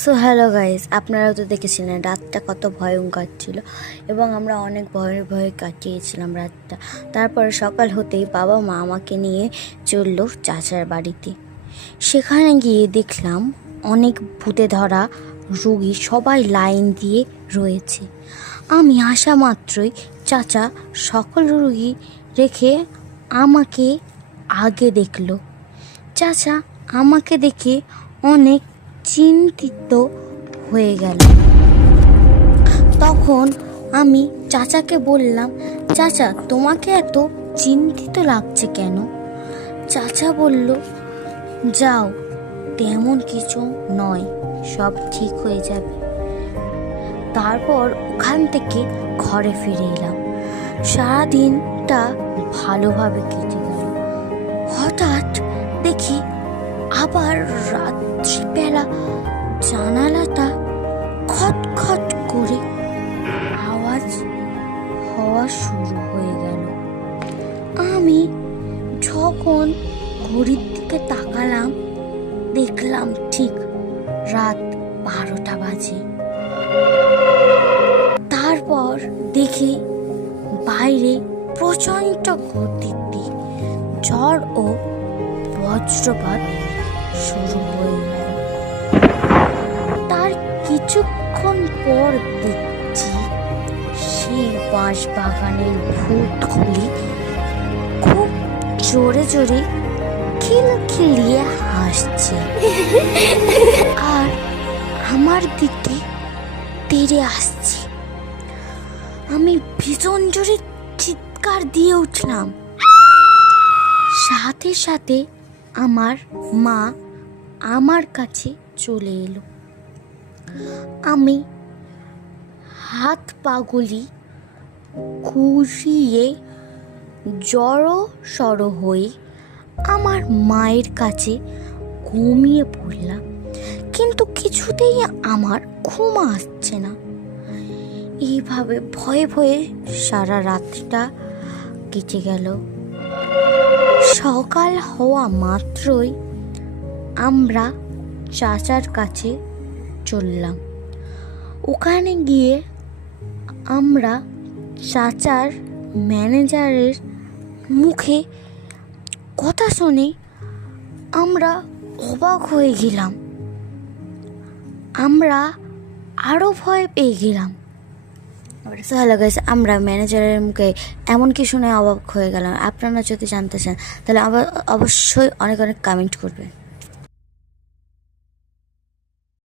So hello guys, আপনারাও তো দেখেছিলেন রাতটা কত ভয়ঙ্কর ছিল এবং আমরা অনেক ভয়ে ভয়ে কাটিয়েছিলাম রাতটা। তারপরে সকাল হতেই বাবা মা আমাকে নিয়ে চললো চাচার বাড়িতে। সেখানে গিয়ে দেখলাম অনেক ভূতে ধরা রোগী সবাই লাইন দিয়ে রয়েছে। আমি আসা মাত্রই চাচা সকল রোগী রেখে আমাকে আগে দেখলো। চাচা আমাকে দেখে অনেক চিন্তিত হয়ে গেল। তখন আমি চাচাকে বললাম, চাচা তোমাকে এত চিন্তিত লাগছে কেন? চাচা বলল, যাও, তেমন কিছু নয়, সব ঠিক হয়ে যাবে। তারপর ওখান থেকে ঘরে ফিরে এলাম। সারাদিনটা ভালোভাবে কেটে গেল। হঠাৎ দেখি আবার রাত্রিবেলা জানালাটা খটখট করে আওয়াজ হওয়া শুরু হয়ে গেল। আমি যখন ঘড়ির দিকে তাকালাম, দেখলাম ঠিক রাত 12টা বাজে। তারপর দেখি বাইরে প্রচণ্ড গতিতে ঝড় ও বজ্রপাত শুরু হয়ে গেল। তার কিছুক্ষণ পর দেখছি সে বাঁশ বাগানের ভূতগুলি খুব জোরে জোরে খিলখিলিয়ে হাসছে আর আমার দিকে তেড়ে আসছে। আমি ভীষণ জোরে চিৎকার দিয়ে উঠলাম। সাথে সাথে আমার মা আমার কাছে চলে এলো। আমি হাত পাগুলি ঘুরিয়ে জড়ো সড়ো হয়ে আমার মায়ের কাছে ঘুমিয়ে পড়লাম, কিন্তু কিছুতেই আমার ঘুম আসছে না। এইভাবে ভয়ে ভয়ে সারা রাতটা কেটে গেল। সকাল হওয়া মাত্রই আমরা চাচার কাছে চললাম। ওখানে গিয়ে আমরা চাচার ম্যানেজারের মুখে কথা শুনে আমরা অবাক হয়ে গেলাম। আমরা আরও ভয় পেয়ে গেলাম। হ্যালো গাইস, আমরা ম্যানেজারের মুখে এমন কি শুনে অবাক হয়ে গেলাম। আপনারা যদি জানতে চান তাহলে অবশ্যই অনেক অনেক কমেন্ট করবেন।